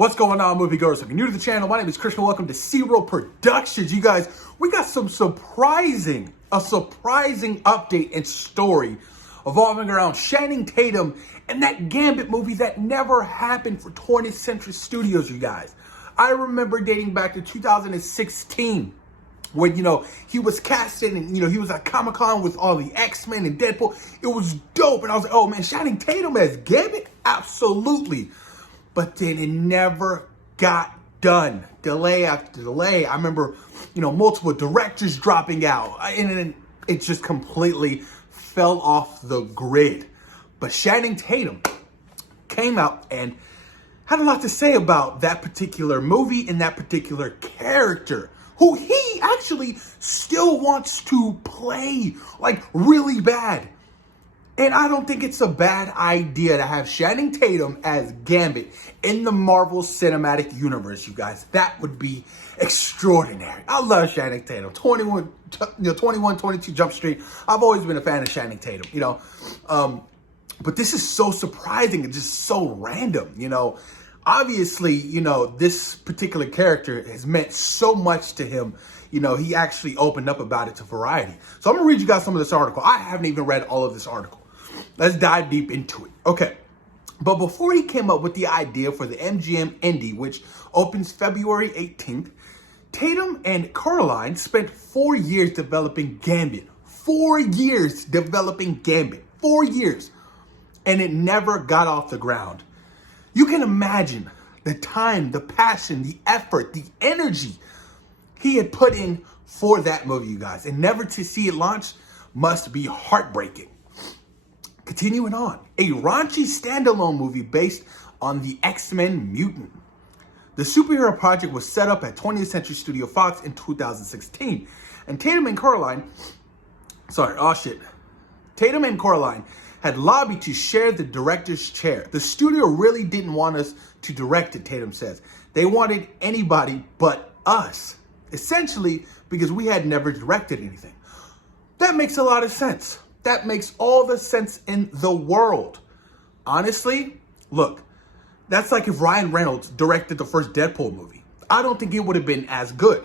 What's going on, moviegoers? If you're new to the channel, my name is Christian. Welcome to Zero Productions. You guys, we got a surprising update and story evolving around Channing Tatum and that Gambit movie that never happened for 20th Century Studios, you guys. I remember dating back to 2016 when, he was casted and, he was at Comic-Con with all the X-Men and Deadpool. It was dope. And I was like, oh man, Channing Tatum as Gambit? Absolutely. But then it never got done. Delay after delay. I remember, multiple directors dropping out. And then it just completely fell off the grid. But Channing Tatum came out and had a lot to say about that particular movie and that particular character, who he actually still wants to play, like, really bad. And I don't think it's a bad idea to have Channing Tatum as Gambit in the Marvel Cinematic Universe, you guys. That would be extraordinary. I love Channing Tatum. 22 Jump Street. I've always been a fan of Channing Tatum, But this is so surprising and just so random, Obviously, this particular character has meant so much to him. He actually opened up about it to Variety. So I'm going to read you guys some of this article. I haven't even read all of this article. Let's dive deep into it. Okay. But before he came up with the idea for the MGM Indie, which opens February 18th, Tatum and Caroline spent 4 years developing Gambit. 4 years developing Gambit. 4 years. And it never got off the ground. You can imagine the time, the passion, the effort, the energy he had put in for that movie, you guys. And never to see it launch must be heartbreaking. Continuing on, a raunchy standalone movie based on the X-Men Mutant. The superhero project was set up at 20th Century Studio Fox in 2016. And Tatum and Caroline had lobbied to share the director's chair. The studio really didn't want us to direct it, Tatum says. They wanted anybody but us. Essentially, because we had never directed anything. That makes a lot of sense. That makes all the sense in the world. Honestly, look, that's like if Ryan Reynolds directed the first Deadpool movie. I don't think it would have been as good.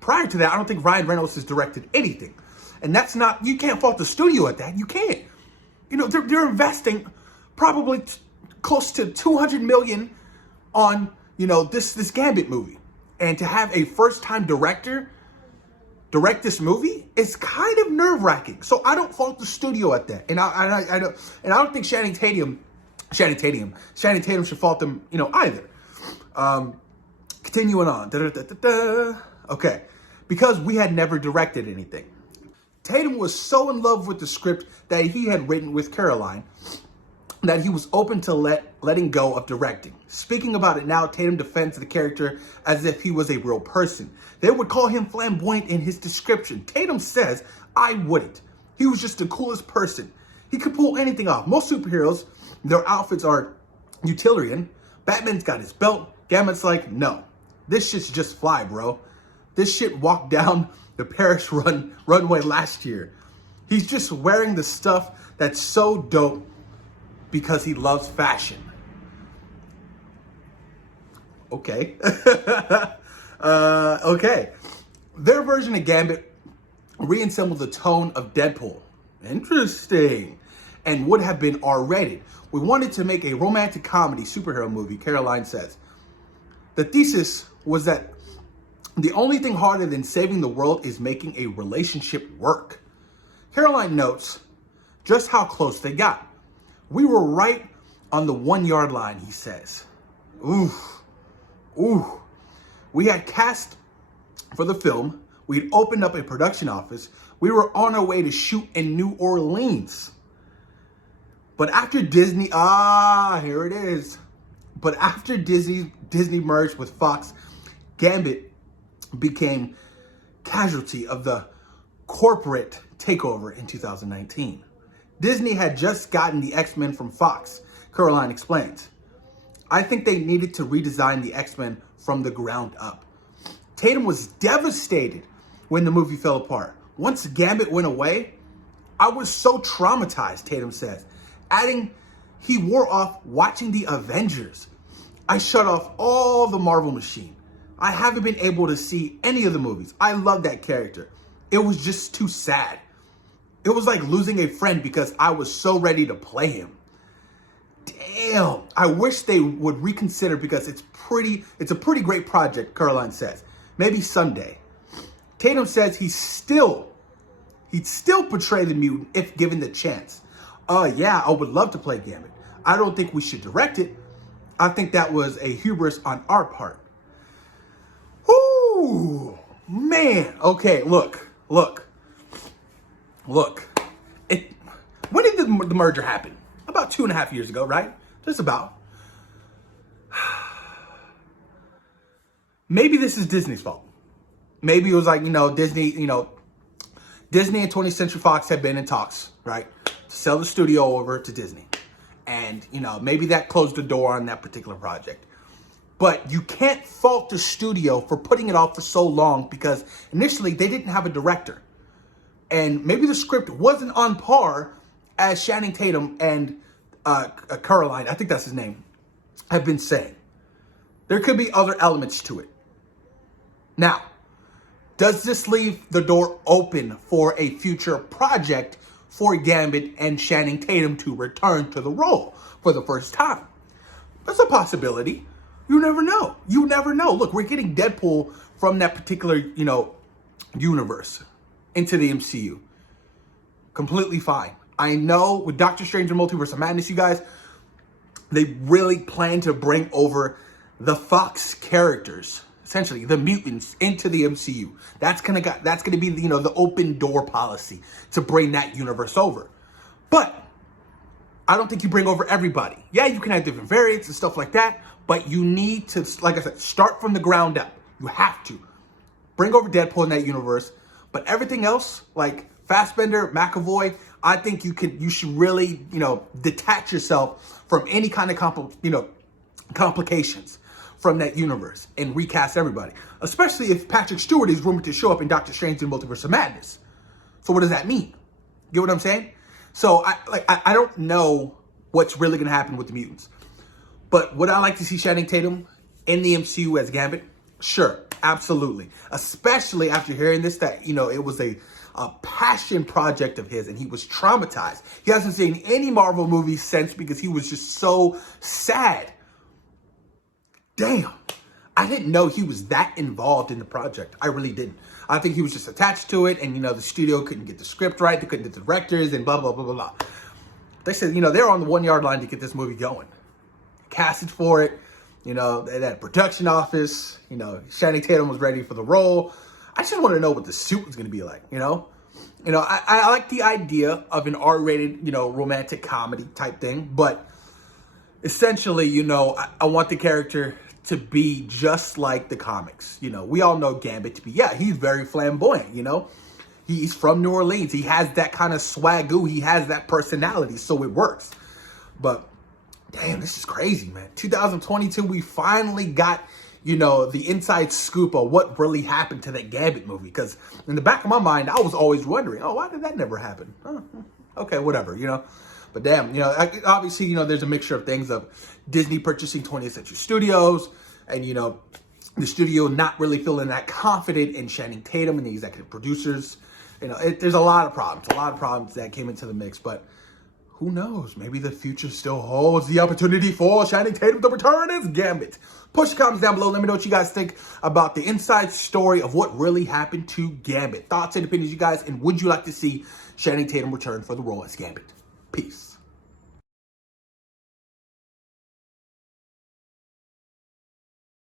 Prior to that, I don't think Ryan Reynolds has directed anything. And that's not, you can't fault the studio at that. You can't. They're investing probably close to $200 million on, this Gambit movie. And to have a first-time director direct this movie is kind of nerve-wracking. So I don't fault the studio at that. And I don't think Channing Tatum should fault them, either. Continuing on. Okay. Because we had never directed anything. Tatum was so in love with the script that he had written with Caroline that he was open to letting go of directing. Speaking about it now, Tatum defends the character as if he was a real person. They would call him flamboyant in his description. Tatum says, I wouldn't. He was just the coolest person. He could pull anything off. Most superheroes, their outfits are utilitarian. Batman's got his belt. Gambit's like, no. This shit's just fly, bro. This shit walked down the Paris runway last year. He's just wearing the stuff that's so dope because he loves fashion. Okay. Okay. Their version of Gambit reassembled the tone of Deadpool. Interesting. And would have been R-rated. We wanted to make a romantic comedy superhero movie, Caroline says. The thesis was that the only thing harder than saving the world is making a relationship work. Caroline notes just how close they got. We were right on the 1 yard line, he says. Ooh. We had cast for the film. We'd opened up a production office. We were on our way to shoot in New Orleans. But after Disney, here it is. But after Disney merged with Fox, Gambit became casualty of the corporate takeover in 2019. Disney had just gotten the X-Men from Fox, Caroline explains. I think they needed to redesign the X-Men from the ground up. Tatum was devastated when the movie fell apart. Once Gambit went away, I was so traumatized, Tatum says, adding he wore off watching the Avengers. I shut off all the Marvel machine. I haven't been able to see any of the movies. I love that character. It was just too sad. It was like losing a friend because I was so ready to play him. Damn. I wish they would reconsider because it's a pretty great project, Caroline says. Maybe someday. Tatum says he'd still portray the mutant if given the chance. Yeah, I would love to play Gambit. I don't think we should direct it. I think that was a hubris on our part. Whoo, man. Okay, look. When did the merger happen? About 2.5 years ago, right? Just about. Maybe this is Disney's fault. Maybe it was like, Disney and 20th Century Fox had been in talks, right? To sell the studio over to Disney. And, maybe that closed the door on that particular project. But you can't fault the studio for putting it off for so long because initially they didn't have a director. And maybe the script wasn't on par as Channing Tatum and Caroline, I think that's his name, have been saying. There could be other elements to it. Now, does this leave the door open for a future project for Gambit and Channing Tatum to return to the role for the first time? That's a possibility. You never know. You never know. Look, we're getting Deadpool from that particular, universe into the MCU. Completely fine. I know with Doctor Strange and Multiverse of Madness, you guys, they really plan to bring over the Fox characters, essentially the mutants, into the MCU. That's gonna be the open door policy to bring that universe over. But I don't think you bring over everybody. Yeah, you can have different variants and stuff like that, but you need to, like I said, start from the ground up. You have to bring over Deadpool in that universe, but everything else, like Fassbender, McAvoy, I think you should really, detach yourself from any kind of complications from that universe and recast everybody. Especially if Patrick Stewart is rumored to show up in Doctor Strange and Multiverse of Madness. So what does that mean? Get what I'm saying? So I don't know what's really gonna happen with the mutants. But would I like to see Channing Tatum in the MCU as Gambit? Sure, absolutely. Especially after hearing this, that it was a passion project of his and he was traumatized. He hasn't seen any Marvel movies since because he was just so sad. Damn. I didn't know he was that involved in the project. I really didn't. I think he was just attached to it and, the studio couldn't get the script right. They couldn't get the directors and blah, blah, blah, blah, blah. They said, they're on the 1 yard line to get this movie going. Casted for it. That production office, Channing Tatum was ready for the role. I just want to know what the suit was going to be like, I like the idea of an R-rated, romantic comedy type thing, but essentially, I want the character to be just like the comics. We all know Gambit to be, he's very flamboyant, he's from New Orleans. He has that kind of swagoo. He has that personality, so it works. But damn, this is crazy, man. 2022, we finally got, the inside scoop of what really happened to that Gambit movie. Because in the back of my mind, I was always wondering, why did that never happen? Okay, whatever, But damn, obviously, there's a mixture of things of Disney purchasing 20th Century Studios and, the studio not really feeling that confident in Channing Tatum and the executive producers. There's a lot of problems that came into the mix, but who knows? Maybe the future still holds the opportunity for Channing Tatum to return as Gambit. Push your comments down below. Let me know what you guys think about the inside story of what really happened to Gambit. Thoughts and opinions, you guys, and would you like to see Channing Tatum return for the role as Gambit? Peace.